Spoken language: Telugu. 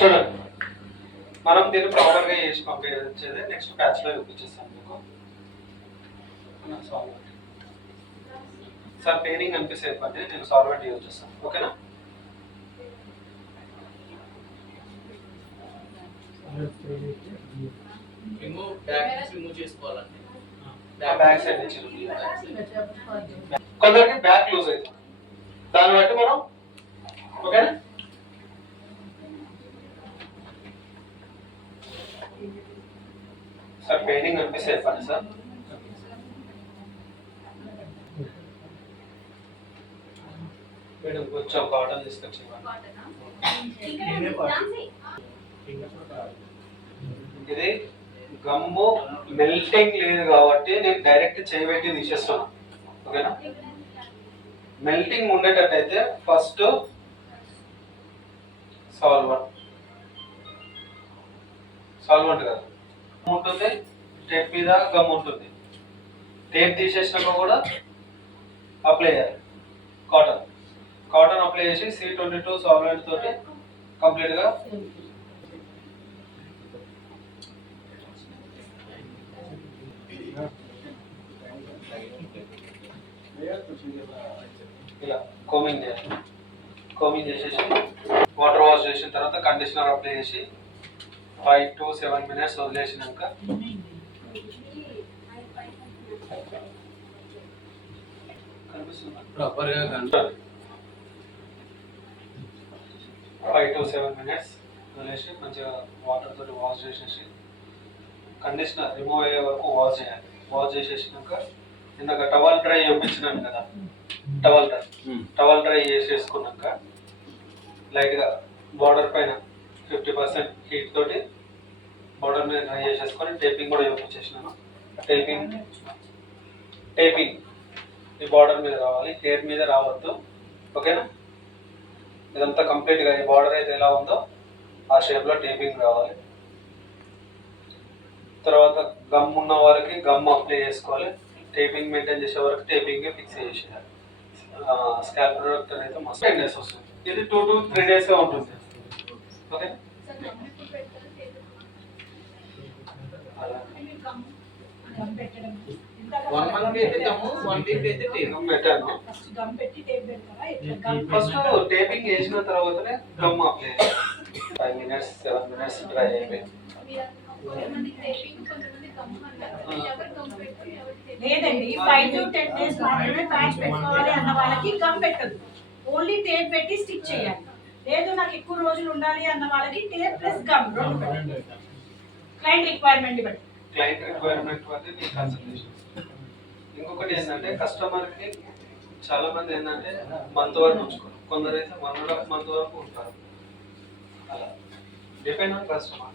చూడండి, మనం దీన్ని ప్రాపర్గా చేసి పంపించేది నెక్స్ట్ బ్యాచ్లో చూపించేస్తాను మీకు. సార్ పెయినింగ్ అనిపిస్తే ఇబ్బంది, నేను సాల్వెంట్ యూజ్ చేస్తాను. ఓకేనా? బ్యాక్ సైడ్ నుంచి కొందరికి బ్యాక్ లూజ్ అవుతుంది, దాన్ని బట్టి మనం. ఓకేనా? సార్ పెయినింగ్ అనిపిస్తే చెప్పండి సార్. మేడం కొంచెం కాటన్ తీసుకొచ్చి ఇది గమ్ము మెల్టింగ్ లేదు కాబట్టి నేను డైరెక్ట్ చేయబెట్టి తీసేస్తున్నాను. ఓకేనా? మెల్టింగ్ ఉండేటట్టయితే ఫస్ట్ సాల్వెంట్ కదా ఉంటుంది, టేప్ మీద గమ్ ఉంటుంది. టేప్ తీసేసినాక కూడా అప్లై చేయాలి. కాటన్ అప్లై చేసి C22 సాల్వెంట్ తోటి కంప్లీట్గా ఇలా కోమింగ్ చేయాలి. కోమింగ్ చేసేసి వాటర్ వాష్ చేసిన తర్వాత కండిషనర్ అప్లై చేసి 5 to 7 minutes వదిలేసినాక ప్రాపర్గా 5 to 7 minutes వదిలేసి మంచిగా వాటర్ తోటి వాష్ చేసేసి కండిషనర్ రిమూవ్ అయ్యే వరకు వాష్ చేయాలి. వాష్ చేసేసినాక ఇందాక టవల్ డ్రై చూపించినాను కదా, టవల్ డ్రై చేసేసుకున్నాక లైట్గా బార్డర్ పైన 50% హీట్ తోటి బార్డర్ మీద డ్రై చేసేసుకొని టేపింగ్ కూడా చూపించేసినాను. టేపింగ్ ఈ బార్డర్ మీద రావాలి, హెయిర్ మీద రావద్దు. ఓకేనా? ఇదంతా కంప్లీట్గా ఈ బార్డర్ అయితే ఎలా ఉందో ఆ షేప్లో టేపింగ్ రావాలి. తర్వాత గమ్ ఉన్న వారికి గమ్ అప్లై చేసుకోవాలి. టేపింగ్ మెయింటైన్ చేసే వరకు టేపింగ్ ఫిక్స్ చేసేయాలి. స్కాల్ప్ ప్రొడక్ట్ అయితే మస్తు 10 days వస్తుంది. ఇది 2 to 3 days ఉంటుంది. ఓకే? ఫస్ట్ టేపింగ్ వేసిన తర్వాతనే గమ్ అప్లై చేయాలి. 5 minutes 7 minutes డ్రై అయిపోయింది. లేదండి, 5 to 10 days మాత్రమే ప్యాచ్ పెట్టుకోవాలి అన్న వాళ్ళకి గమ్ పెట్టదు, ఓన్లీ టేప్ పెట్టి స్టిక్ చేయాలి. లేదు నాకు ఎక్కువ రోజులు ఉండాలి అన్న వాళ్ళకి టేప్ ప్లస్ గమ్ రెండు పెట్టండి. క్లయింట్ రిక్వైర్మెంట్ బట్టి కన్సల్టేషన్. ఇంకొకటి ఏంటంటే కస్టమర్కి చాలా మంది ఏంటంటే మంత్ వరకు ఉంచుకోరు, కొందరు అయితే 1.5 month వరకు ఉంటారు. అలా డిపెండ్ ఆన్ కస్టమర్.